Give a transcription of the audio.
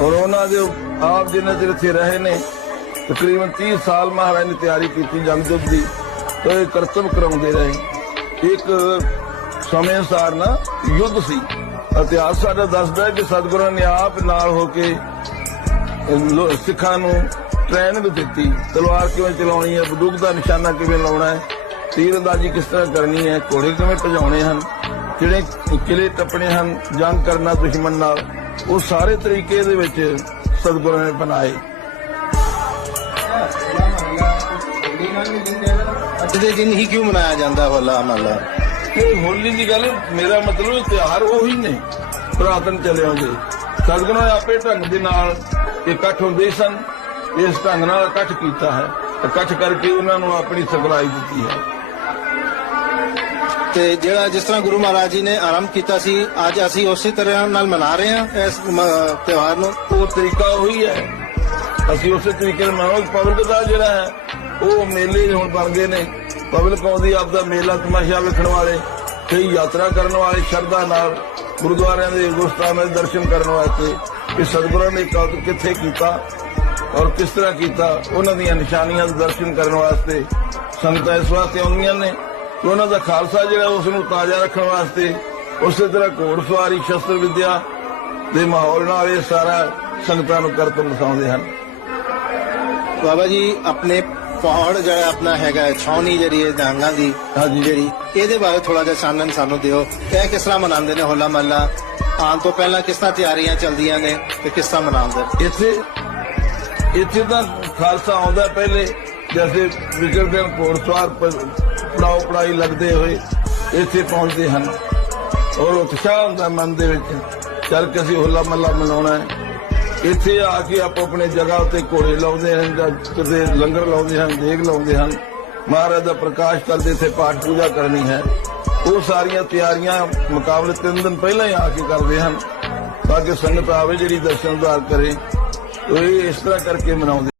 ਔਰ ਉਹਨਾਂ ਦੇ ਆਪ ਜਿੰਨੇ ਚਿਰ ਇੱਥੇ ਰਹੇ ਨੇ, ਤਕਰੀਬਨ 30 ਸਾਲ ਮਹਾਰਾਜ ਨੇ ਤਿਆਰੀ ਕੀਤੀ ਜੰਗ ਯੁੱਧ ਦੀ, ਤੇ ਇਹ ਕਰਤੱਵ ਕਰਾਉਂਦੇ ਰਹੇ। ਇੱਕ ਸਮੇਂ ਅਨੁਸਾਰ ਨਾ ਯੁੱਧ ਸੀ। ਇਤਿਹਾਸ ਸਾਡਾ ਦੱਸਦਾ ਹੈ ਕਿ ਸਤਿਗੁਰਾਂ ਨੇ ਆਪ ਨਾਲ ਹੋ ਕੇ ਸਿੱਖਾਂ ਨੂੰ ਟ੍ਰੇਨਿੰਗ ਦਿੱਤੀ। ਤਲਵਾਰ ਕਿਵੇਂ ਚਲਾਉਣੀ ਹੈ, ਬੰਦੂਕ ਦਾ ਨਿਸ਼ਾਨਾ ਕਿਵੇਂ ਲਾਉਣਾ ਹੈ, ਤੀਰਅੰਦਾਜ਼ੀ ਕਿਸ ਤਰ੍ਹਾਂ ਕਰਨੀ ਹੈ, ਘੋੜੇ ਕਿਵੇਂ ਭਜਾਉਣੇ ਹਨ ਜਿਹੜੇ ਕਿਲੇ ਟੱਪਣੇ ਹਨ, ਜੰਗ ਕਰਨਾ ਦੁਸ਼ਮਣ ਨਾਲ। ਉਹ ਸਾਰੇ ਤਰੀਕੇ ਦੇ ਵਿੱਚ ਸਤਿਗੁਰਾਂ ਨੇ ਬਣਾਏ। ਅੱਜ ਦੇ ਦਿਨ ਹੀ ਕਿਉਂ ਮਨਾਇਆ ਜਾਂਦਾ ਹੋਲਾ ਮਹੱਲਾ? ਇਹ ਹੋਲੀ ਦੀ ਗੱਲ ਮੇਰਾ ਮਤਲਬ ਤਿਉਹਾਰ ਉਹੀ ਨੇ। ਪੁਰਾਤਨ ਚਲੇ ਆਉਂਦੇ। ਸਤਿਗੁਰਾਂ ਆਪੇ ਢੰਗ ਦੇ ਨਾਲ ਇਕੱਠ ਹੁੰਦੇ ਸਨ। ਇਸ ਢੰਗ ਨਾਲ ਇਕੱਠ ਕੀਤਾ ਹੈ। ਇਕੱਠ ਕਰਕੇ ਉਹਨਾਂ ਨੂੰ ਆਪਣੀ ਸਗਲਾਈ ਦਿੱਤੀ ਹੈ। ਤੇ ਜਿਹੜਾ ਜਿਸ ਤਰ੍ਹਾਂ ਗੁਰੂ ਮਹਾਰਾਜ ਜੀ ਨੇ ਆਰੰਭ ਕੀਤਾ ਸੀ, ਅੱਜ ਅਸੀਂ ਉਸੇ ਤਰ੍ਹਾਂ ਨਾਲ ਮਨਾ ਰਹੇ ਹਾਂ ਇਸ ਤਿਉਹਾਰ ਨੂੰ। ਉਹ ਤਰੀਕਾ ਉਹੀ ਹੈ। ਅਸੀਂ ਉਸੇ ਤਰੀਕੇ ਨਾਲ ਮਨਾਉਂਦੇ ਪਬਲਿਕ ਦਾ ਜਿਹੜਾ ਹੈ, ਉਹ ਮੇਲੇ ਹੁਣ ਬਣ ਗਏ ਨੇ। ਪਬਲਿਕ ਆਉਂਦੀ ਆਪਦਾ ਮੇਲਾ ਤਮਾਸ਼ਾ ਵੇਖਣ ਵਾਲੇ, ਕਈ ਯਾਤਰਾ ਕਰਨ ਵਾਲੇ, ਸ਼ਰਧਾ ਨਾਲ ਗੁਰਦੁਆਰਿਆਂ ਦੇ ਗੁਰਸਥਾਨਾਂ ਦੇ ਦਰਸ਼ਨ ਕਰਨ ਵਾਸਤੇ ਕਿ ਸਤਿਗੁਰਾਂ ਨੇ ਕਦ, ਕਿੱਥੇ ਕੀਤਾ ਔਰ ਕਿਸ ਤਰ੍ਹਾਂ ਕੀਤਾ, ਉਹਨਾਂ ਦੀਆਂ ਨਿਸ਼ਾਨੀਆਂ ਦੇ ਦਰਸ਼ਨ ਕਰਨ ਵਾਸਤੇ ਸੰਗਤਾਂ ਇਸ ਵਾਸਤੇ ਆਉਂਦੀਆਂ ਨੇ। ਉਹਨਾਂ ਦਾ ਖਾਲਸਾ ਜਿਹੜਾ ਉਸ ਨੂੰ ਤਾਜ਼ਾ ਰੱਖਣ ਵਾਸਤੇ ਉਸੇ ਤਰ੍ਹਾਂ ਘੋੜਸਵਾਰੀ ਸ਼ਸਤਰ ਵਿਦਿਆ ਦੇ ਮਾਹੌਲ ਨਾਲ ਇਹ ਸਾਰਾ ਸੰਗਤਾਂ ਨੂੰ ਕਰਤਨ ਦਿਖਾਉਂਦੇ ਹਨ। ਬਾਬਾ ਜੀ ਆਪਣੇ ਪਹਾੜ ਜਿਹੜਾ ਆਪਣਾ ਹੈਗਾ ਛਾਉਣੀ ਜਿਹੜੀ ਹੈ ਡਾਂਗਾਂ ਦੀ ਹਾਂਜੀ। ਜਿਹੜੀ ਇਹਦੇ ਬਾਰੇ ਥੋੜਾ ਜਿਹਾ ਚਾਨਣ ਸਾਨੂੰ ਦਿਓ। ਇਹ ਕਿਸ ਤਰ੍ਹਾਂ ਮਨਾਉਂਦੇ ਨੇ ਹੋਲਾ ਮਹੱਲਾ? ਆਉਣ ਤੋਂ ਪਹਿਲਾਂ ਕਿਸ ਤਰ੍ਹਾਂ ਤਿਆਰੀਆਂ ਚੱਲਦੀਆਂ ਨੇ ਤੇ ਕਿਸ ਤਰ੍ਹਾਂ ਮਨਾਉਂਦੇ? ਇੱਥੇ ਇੱਥੇ ਤਾਂ ਖਾਲਸਾ ਆਉਂਦਾ ਪਹਿਲੇ ਵਿਚਰਦੇ ਹਨ ਘੋੜਸਵਾਰ ਪੜਾਓ ਪੜਾਈ ਲੱਗਦੇ ਹੋਏ ਇੱਥੇ ਪਹੁੰਚਦੇ ਹਨ। ਔਰ ਉਤਸ਼ਾਹ ਹੁੰਦਾ ਮਨ ਦੇ ਵਿੱਚ ਚੱਲ ਕੇ ਅਸੀਂ ਹੋਲਾ ਮਹੱਲਾ ਮਨਾਉਣਾ ਹੈ। ਇੱਥੇ ਆ ਕੇ ਆਪੋ ਆਪਣੇ ਜਗ੍ਹਾ ਉੱਤੇ ਘੋੜੇ ਲਾਉਂਦੇ ਹਨ ਜਾਂ ਕਿਤੇ ਲੰਗਰ ਲਾਉਂਦੇ ਹਨ, ਦੇਗ ਲਾਉਂਦੇ ਹਨ। ਮਹਾਰਾਜ ਦਾ ਪ੍ਰਕਾਸ਼ ਕਰਦੇ ਇੱਥੇ ਪਾਠ ਪੂਜਾ ਕਰਨੀ ਹੈ। ਉਹ ਸਾਰੀਆਂ ਤਿਆਰੀਆਂ ਮੁਕਾਬਲੇ ਤਿੰਨ ਦਿਨ ਪਹਿਲਾਂ ਹੀ ਆ ਕੇ ਕਰਦੇ ਹਨ। ਤਾਂ ਕਿ ਸੰਗਤ ਆਵੇ ਜਿਹੜੀ ਦਰਸ਼ਨਦਾਰ ਕਰੇ। ਉਹ ਇਸ ਤਰ੍ਹਾਂ ਕਰਕੇ ਮਨਾਉਂਦੇ